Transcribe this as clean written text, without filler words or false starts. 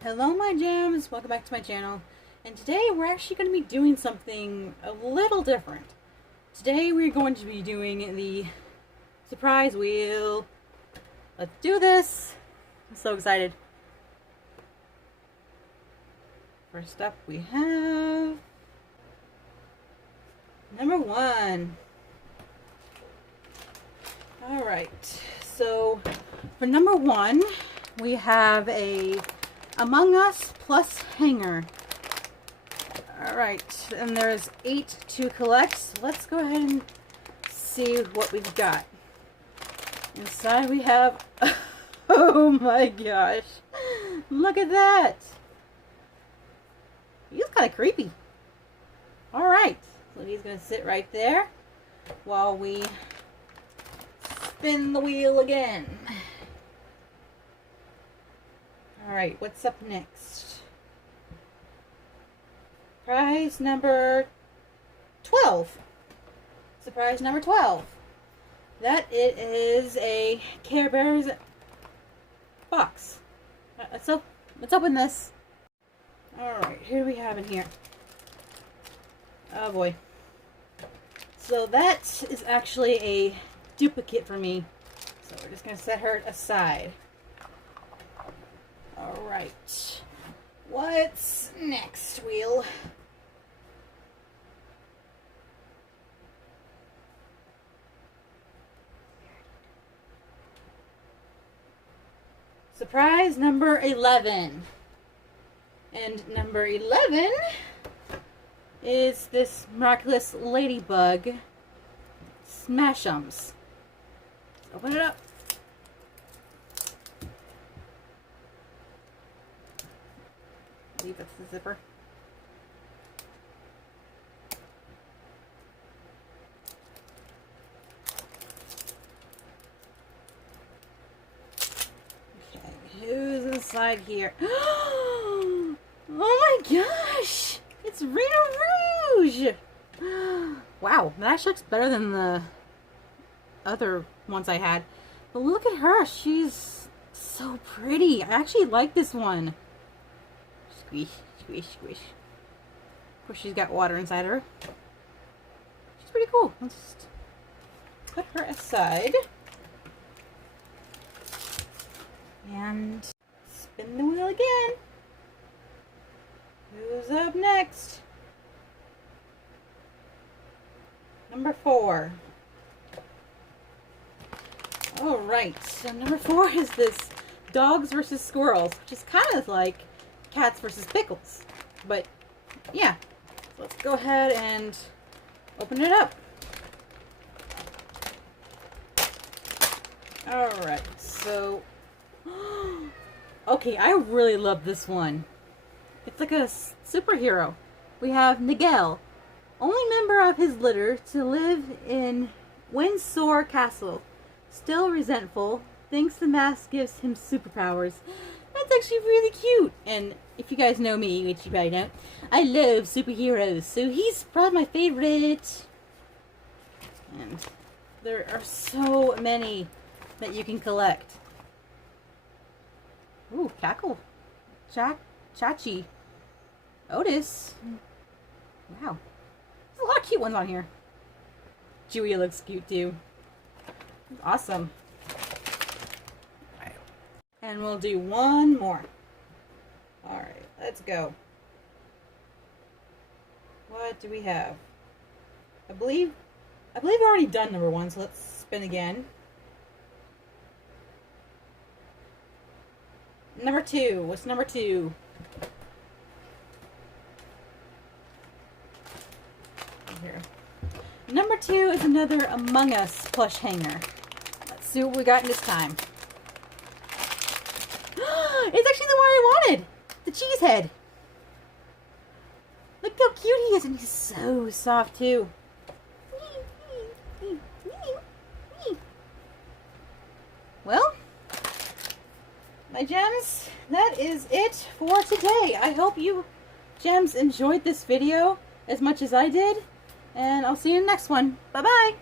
Hello my gems, welcome back to my channel, and today we're actually going to be doing something a little different. Today we're going to be doing the surprise wheel. Let's do this. I'm so excited. First up we have number 1. Alright, so for number 1 we have a Among Us plus hanger. Alright, and there's 8 to collect. So let's go ahead and see what we've got. Inside we have, oh my gosh, look at that. He's kind of creepy. Alright, so he's going to sit right there while we spin the wheel again. Alright, what's up next? Surprise number 12. Surprise number 12. That it is a Care Bears box. Let's open this. Alright, who do we have in here? Oh boy. So that is actually a duplicate for me. So we're just going to set her aside. Alright. What's next, wheel? Surprise number 11. And number 11 is this miraculous ladybug Smash'ems. Open it up. I believe that's the zipper. Okay, who's inside here? Oh my gosh! It's Rena Rouge! Wow, that actually looks better than the other ones I had. But look at her, she's so pretty. I actually like this one. Squish, squish, squish. Of course, she's got water inside her. She's pretty cool. Let's just put her aside. And spin the wheel again. Who's up next? Number 4. Alright, so number 4 is this Dogs versus Squirrels, which is kind of like Cats versus Pickles. But, yeah. So let's go ahead and open it up. Alright, so... okay, I really love this one. It's like a superhero. We have Nigel, only member of his litter to live in Windsor Castle. Still resentful, thinks the mask gives him superpowers. That's actually really cute. And if you guys know me, which you probably don't, I love superheroes. So he's probably my favorite. And there are so many that you can collect. Ooh, Cackle. Chachi. Otis. Wow. There's a lot of cute ones on here. Chewie looks cute too. Awesome. And we'll do one more. Alright, let's go. What do we have? I believe I've already done number 1, so let's spin again. Number 2. What's number 2? Here. Number 2 is another Among Us plush hanger. Let's see what we got this time. It's actually the one I wanted! The cheese head! Look how cute he is, and he's so soft too. Well, my gems, that is it for today. I hope you gems enjoyed this video as much as I did, and I'll see you in the next one. Bye bye!